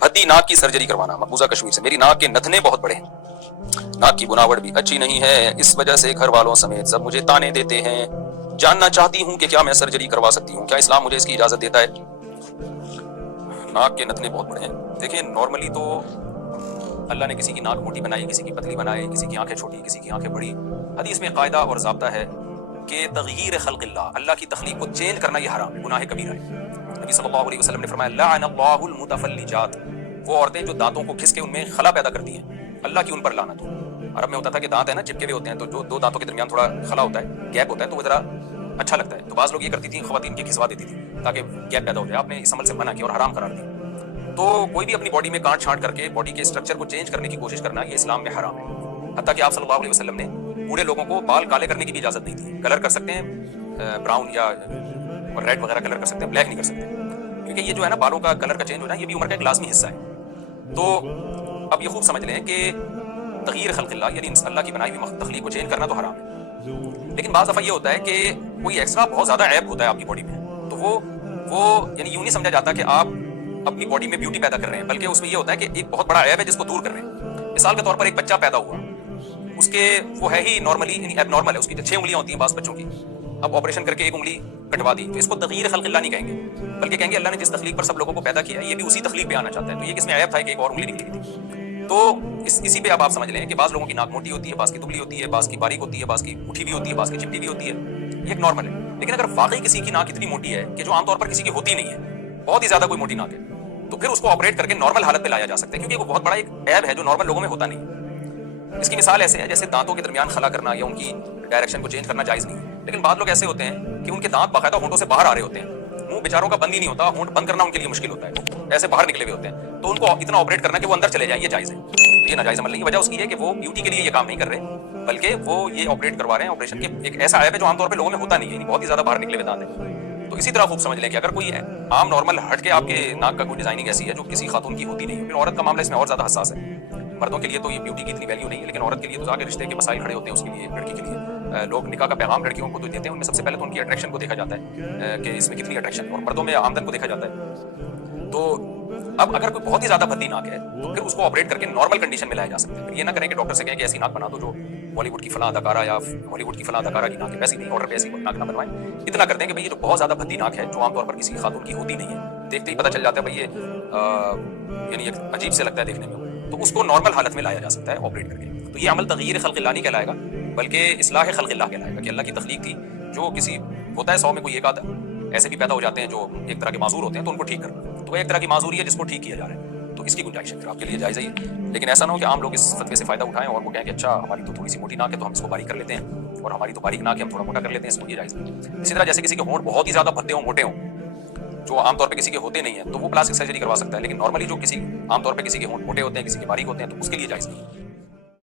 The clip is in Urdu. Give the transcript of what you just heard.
بھدی ناک کی سرجری کروانا، مقبوضہ کشمیر سے۔ میری ناک کے نتنے بہت بڑے ہیں، ناک کی بناوٹ بھی اچھی نہیں ہے، اس وجہ سے گھر والوں سمیت سب مجھے تانے دیتے ہیں۔ جاننا چاہتی ہوں کہ کیا میں سرجری کروا سکتی ہوں، کیا اسلام مجھے اس کی اجازت دیتا ہے؟ ناک کے نتنے بہت بڑے ہیں۔ دیکھیں نارملی تو اللہ نے کسی کی ناک موٹی بنائی، کسی کی پتلی بنائی، کسی کی آنکھیں چھوٹی، کسی کی آنکھیں بڑی۔ حدیث میں قاعدہ اور ضابطہ ہے کہ تغییر خلق اللہ کی تخلیق کو چینج کرنا یہ حرام ہے، گناہ کبیرہ ہے۔ نبی صلی اللہ علیہ وسلم نے فرمایا لعن اللہ المتفلجات، وہ عورتیں جو دانتوں کو گھس کے ان میں خلا پیدا کرتی ہیں، اللہ کی ان پر لعنت ہو۔ عرب میں ہوتا تھا کہ دانت ہے نا چپکے ہوئے ہوتے ہیں، تو جو دو دانتوں کے درمیان تھوڑا خلا ہوتا ہے، گیپ ہوتا ہے، تو وہ ذرا اچھا لگتا ہے، تو بعض لوگ یہ کرتی تھیں، خواتین کی گھسوا دیتی تھیں تاکہ گیپ پیدا ہو جائے۔ آپ نے اس عمل سے منع کیا اور حرام قرار دیا۔ تو کوئی بھی اپنی باڈی میں کاٹ چھانٹ کر کے باڈی کے اسٹرکچر کو چینج کرنے کی کوشش کرنا یہ اسلام میں حرام ہے۔ حتیٰ کہ آپ صلی اللہ علیہ وسلم نے بوڑھے لوگوں کو بال کالے کرنے کی بھی اجازت نہیں تھی۔ کلر کر سکتے ہیں براؤن یا ریڈ وغیرہ کلر کر سکتے ہیں، بلیک نہیں کر سکتے، کیونکہ یہ جو ہے نا بالوں کا کلر کا چینج ہونا یہ بھی عمر کا ایک لازمی حصہ ہے۔ تو اب یہ خوب سمجھ لیں کہ تغییر خلق اللہ یعنی اللہ کی بنائی ہوئی تخلیق کو چینج کرنا تو حرام ہے، لیکن بعض دفعہ یہ ہوتا ہے کہ کوئی ایکسٹرا بہت زیادہ عیب ہوتا ہے آپ کی باڈی میں، تو وہ یعنی یوں نہیں سمجھا جاتا کہ آپ اپنی باڈی میں بیوٹی پیدا کر رہے ہیں، بلکہ اس میں یہ ہوتا ہے کہ ایک بہت بڑا عیب ہے جس کو دور کر رہے ہیں۔ مثال کے طور پر ایک بچہ پیدا ہوا، اس کے وہ ہے ہی نارملی یعنی ایب نارمل ہے، اس کی 6 انگلیاں ہوتی ہیں بعض بچوں کی، اب آپریشن کر کے ایک انگلی کٹوا دی، تو اس کو تغییر خلق اللہ نہیں کہیں گے، بلکہ کہیں گے اللہ نے جس تخلیق پر سب لوگوں کو پیدا کیا ہے یہ بھی اسی تخلیق پہ آنا چاہتا ہے، تو یہ کس میں عیب تھا کہ ایک اور انگلی نکلی تھی۔ تو اسی پہ اب آپ سمجھ لیں کہ بعض لوگوں کی ناک موٹی ہوتی ہے، بعض کی دبلی ہوتی ہے، بعض کی باریک ہوتی ہے، بعض کی اٹھی بھی ہوتی ہے، بعض کی چپٹی بھی ہوتی ہے، یہ ایک نارمل ہے۔ لیکن اگر واقعی کسی کی ناک اتنی موٹی ہے کہ جو عام طور پر کسی کی ہوتی نہیں ہے، بہت ہی زیادہ کوئی موٹی ناک ہے، تو پھر اس کو آپریٹ کر کے نارمل حالت پہ لایا جا سکتا ہے، کیونکہ وہ بہت بڑا ایک عیب ہے جو نارمل لوگوں میں ہوتا نہیں ہے۔ اس کی مثال ایسے ہے جیسے دانتوں کے درمیان خلا کرنا یا ان کی ڈائریکشن کو چینج کرنا جائز نہیں ہے، لیکن بعض لوگ ایسے ہوتے ہیں کہ ان کے دانت باقاعدہ ہونٹوں سے باہر آ رہے ہوتے ہیں، منہ بیچاروں کا بند ہی نہیں ہوتا، ہونٹ بند کرنا ان کے لیے مشکل ہوتا ہے، ایسے باہر نکلے ہوئے ہوتے ہیں، تو ان کو اتنا آپریٹ کرنا کہ وہ اندر چلے جائیں یہ جائز ہے، یہ ناجائز عمل نہیں۔ وجہ اس کی ہے کہ وہ بیوٹی کے لیے یہ کام نہیں کر رہے، بلکہ وہ یہ آپریٹ کروا رہے ہیں آپریشن کے ایک ایسا عیب ہے جو عام طور پہ لوگوں میں ہوتا نہیں ہے، بہت ہی زیادہ باہر نکلے ہوئے دانت ہیں۔ تو اسی طرح خوب سمجھ لیں کہ اگر کوئی عام نارمل ہٹ کے آپ کے ناک کا کوئی ڈیزائننگ ایسی ہے جو کسی خاتون کی ہوتی نہیں ہے، پھر عورت کا معاملہ اس میں اور زیادہ حساس ہے۔ مردوں کے لیے تو یہ بیوٹی کی اتنی ویلیو نہیں ہے، لیکن عورت کے لیے تو آگے رشتے کے مسائل کھڑے ہوتے ہیں، اس کے لیے لڑکی کے لیے لوگ نکاح کا پیغام لڑکیوں کو دیتے ہیں، ان میں سب سے پہلے تو ان کی اٹریکشن کو دیکھا جاتا ہے کہ اس میں کتنی اٹریکشن، اور مردوں میں آمدن کو دیکھا جاتا ہے۔ تو اب اگر کوئی بہت ہی زیادہ بھدی ناک ہے تو پھر اس کو آپریٹ کر کے نارمل کنڈیشن میں لایا جا سکتا ہے۔ پھر یہ نہ کریں کہ ڈاکٹر سے کہیں کہ ایسی ناک بنا دو جو بالی ووڈ کی فلاں اداکارہ یا ہالی ووڈ کی فلاں اداکارہ کی ناک ہے، ویسی نہیں، آرڈر پہ ایسی ناک نہ بنوائیں۔ اتنا کر دیں کہ بھئی یہ جو بہت زیادہ بھدی ناک ہے جو عام طور پر کسی خاتون کی ہوتی نہیں ہے، دیکھتے ہی پتہ چل جاتا ہے بھئی یہ یعنی ایک عجیب سے لگتا ہے دیکھنے میں، تو اس کو نارمل حالت میں لایا جا سکتا ہے آپریٹ کر کے۔ تو یہ عمل تغییر خلق اللہ نہیں کہلائے گا، بلکہ اصلاح خلق اللہ کہلائے گا، کہ اللہ کی تخلیق تھی جو کسی ہوتا ہے 100 میں کوئی ایک آدھا ایسے بھی پیدا ہو جاتے ہیں جو ایک طرح کے معذور ہوتے ہیں، تو ان کو ٹھیک کرنا، تو ایک طرح کی معذوری ہے جس کو ٹھیک کیا جا رہا ہے، تو اس کی گنجائش ہے، پھر آپ کے لیے جائز ہے یہ۔ لیکن ایسا نہ ہو کہ عام لوگ اس فتوے سے فائدہ اٹھائیں اور وہ کہیں کہ اچھا ہماری تو تھوڑی سی موٹی ناک ہے تو ہم اس کو باریک کر لیتے ہیں، اور ہماری تو باریک ناک ہے ہم تھوڑا موٹا کر لیتے ہیں، اس کو یہ جائز نہیں۔ اسی طرح جیسے کسی کے ہونٹ بہت ہی زیادہ بھدے ہوں، موٹے ہوں، جو عام طور پہ کسی کے ہوتے نہیں ہیں، تو وہ پلاسٹک سرجری کروا سکتا ہے، لیکن نارملی جو کسی عام طور پہ کسی کے ہونٹ موٹے ہوتے ہیں، کسی کے باریک ہوتے ہیں، تو اس کے لیے جائز نہیں۔